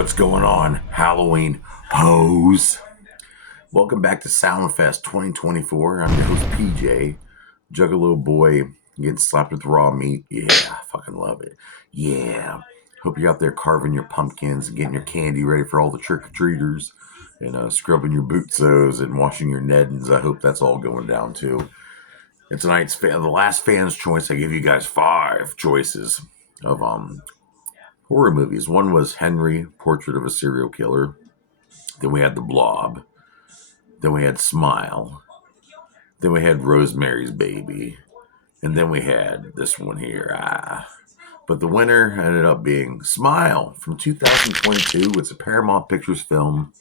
What's going on, Halloween hoes? Welcome back to Soundfest 2024. I'm your host, PJ. Juggalo boy getting slapped with raw meat. Yeah, I fucking love it. Yeah. Hope you're out there carving your pumpkins and getting your candy ready for all the trick-or-treaters and scrubbing your bootsos and washing your neddens. I hope that's all going down too. And tonight's the last fan's choice. I give you guys 5 choices of horror movies. One was Henry, Portrait of a Serial Killer. Then we had The Blob. Then we had Smile. Then we had Rosemary's Baby. And then we had this one here. But the winner ended up being Smile from 2022. It's a Paramount Pictures film.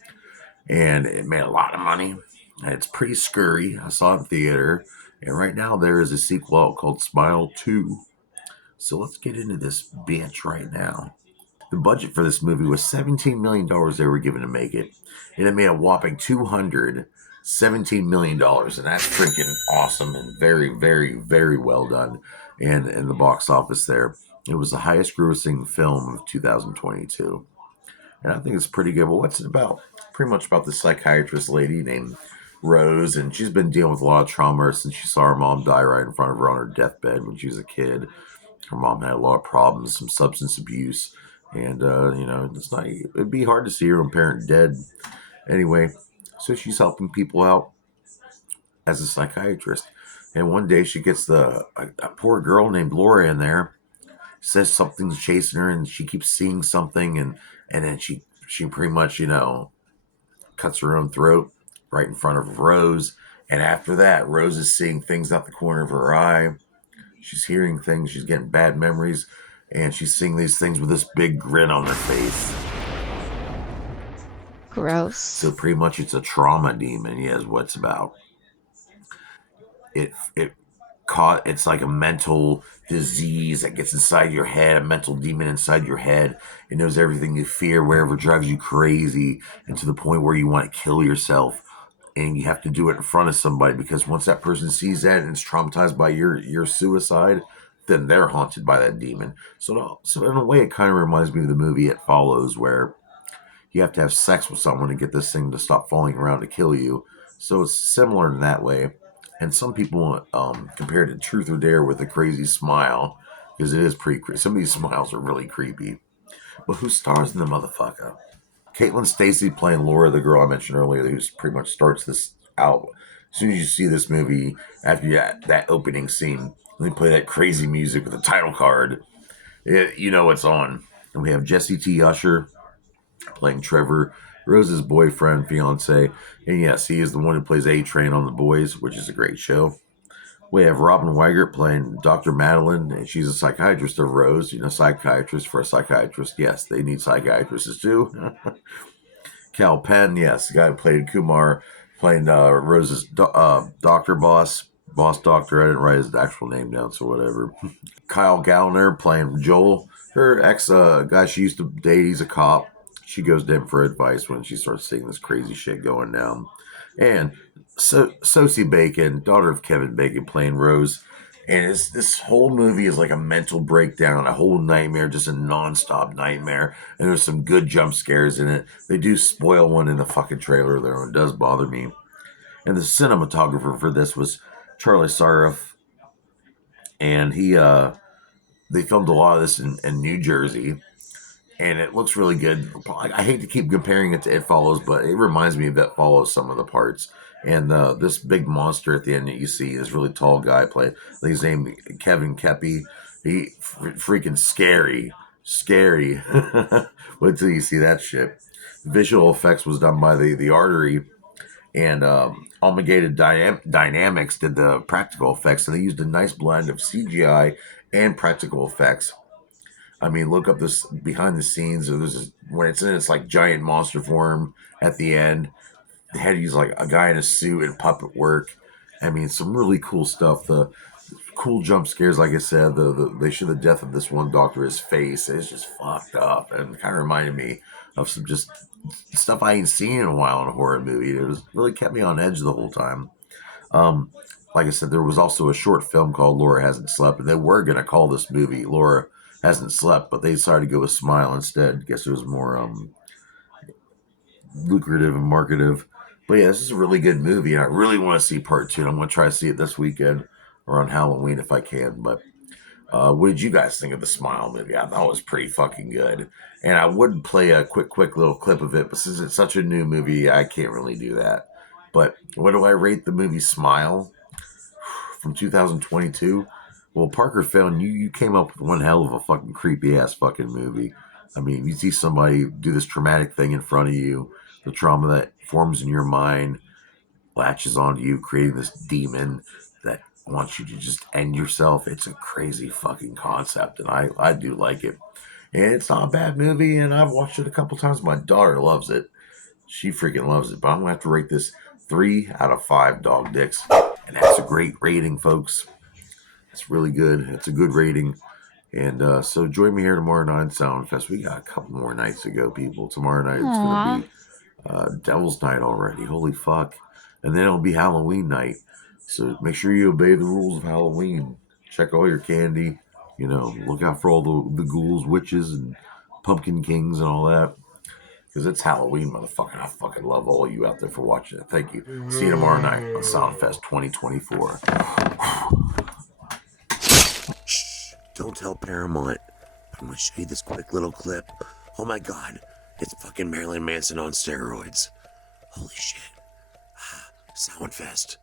And it made a lot of money. And it's pretty scary. I saw it in theater. And right now there is a sequel out called Smile 2. So let's get into this bitch right now. The budget for this movie was $17 million they were given to make it. And it made a whopping $217 million. And that's freaking awesome and very, very, very well done. And in the box office there, it was the highest grossing film of 2022. And I think it's pretty good. But what's it about? Pretty much about this psychiatrist lady named Rose. And she's been dealing with a lot of trauma since she saw her mom die right in front of her on her deathbed when she was a kid. Her mom had a lot of problems, some substance abuse. And, it'd be hard to see her own parent dead. Anyway, so she's helping people out as a psychiatrist. And one day she gets a poor girl named Laura in there, says something's chasing her, and she keeps seeing something. And then she pretty much, cuts her own throat right in front of Rose. And after that, Rose is seeing things out the corner of her eye. She's hearing things. She's getting bad memories. And she's seeing these things with this big grin on her face. Gross. So pretty much it's a trauma demon, is what it's about. It's like a mental disease that gets inside your head, a mental demon inside your head. It knows everything you fear, wherever drives you crazy, and to the point where you want to kill yourself. And you have to do it in front of somebody, because once that person sees that and is traumatized by your suicide, then they're haunted by that demon. So in a way, it kind of reminds me of the movie It Follows, where you have to have sex with someone to get this thing to stop falling around to kill you. So it's similar in that way. And some people compare it to Truth or Dare with a crazy smile, because it is pretty creepy. Some of these smiles are really creepy. But who stars in the motherfucker? Caitlin Stacey playing Laura, the girl I mentioned earlier, who pretty much starts this out. As soon as you see this movie, after that opening scene, they play that crazy music with the title card. You know it's on. And we have Jesse T. Usher playing Trevor, Rose's boyfriend, fiance. And yes, he is the one who plays A-Train on The Boys, which is a great show. We have Robin Weigert playing Dr. Madeline, and she's a psychiatrist of Rose. Psychiatrist for a psychiatrist. Yes, they need psychiatrists too. Cal Penn, yes, the guy who played Kumar, playing Rose's doctor boss doctor. I didn't write his actual name down, so whatever. Kyle Gallner playing Joel. Her ex guy she used to date, he's a cop. She goes to him for advice when she starts seeing this crazy shit going down. And Sosie Bacon, daughter of Kevin Bacon, playing Rose. And this whole movie is like a mental breakdown, a whole nightmare, just a nonstop nightmare. And there's some good jump scares in it. They do spoil one in the fucking trailer, though. It does bother me. And the cinematographer for this was Charlie Saraf. And they filmed a lot of this in New Jersey. And it looks really good. I hate to keep comparing it to It Follows, but it reminds me of It Follows some of the parts. And this big monster at the end that you see, this really tall guy played. I think his name Kevin Kepi. He freaking scary. Wait till you see that shit. Visual effects was done by the Artery, and Omega Dynamics did the practical effects, and they used a nice blend of CGI and practical effects. I mean, look up this behind the scenes. When it's in its like giant monster form at the end. They had to use like a guy in a suit and puppet work. I mean, some really cool stuff. The cool jump scares, like I said. They show the death of this one doctor. His face is just fucked up, and kind of reminded me of some just stuff I ain't seen in a while in a horror movie. It was really kept me on edge the whole time. Like I said, there was also a short film called Laura Hasn't Slept, and they were gonna call this movie Laura Hasn't Slept, but they decided to go with Smile instead. I guess it was more lucrative and marketive. But yeah, this is a really good movie, and I really want to see part two. And I'm going to try to see it this weekend or on Halloween if I can. But what did you guys think of the Smile movie? I thought it was pretty fucking good. And I would play a quick little clip of it, but since it's such a new movie, I can't really do that. But what do I rate the movie Smile from 2022? Well, Parker Fallon, you came up with one hell of a fucking creepy ass fucking movie. I mean, you see somebody do this traumatic thing in front of you, the trauma that forms in your mind latches onto you, creating this demon that wants you to just end yourself. It's a crazy fucking concept, and I do like it. And it's not a bad movie, and I've watched it a couple times. My daughter loves it. She freaking loves it. But I'm gonna have to rate this 3 out of 5 dog dicks. And that's a great rating, folks. It's really good. It's a good rating. And so join me here tomorrow night at Sound Fest. We got a couple more nights to go, people. Tomorrow night it's going to be Devil's Night already. Holy fuck. And then it'll be Halloween night. So make sure you obey the rules of Halloween. Check all your candy. You know, look out for all the ghouls, witches, and pumpkin kings and all that. Because it's Halloween, motherfucker. I fucking love all you out there for watching it. Thank you. See you tomorrow night on Soundfest 2024. Shh. Don't tell Paramount. I'm going to show you this quick little clip. Oh my god. It's fucking Marilyn Manson on steroids. Holy shit. Soundfest.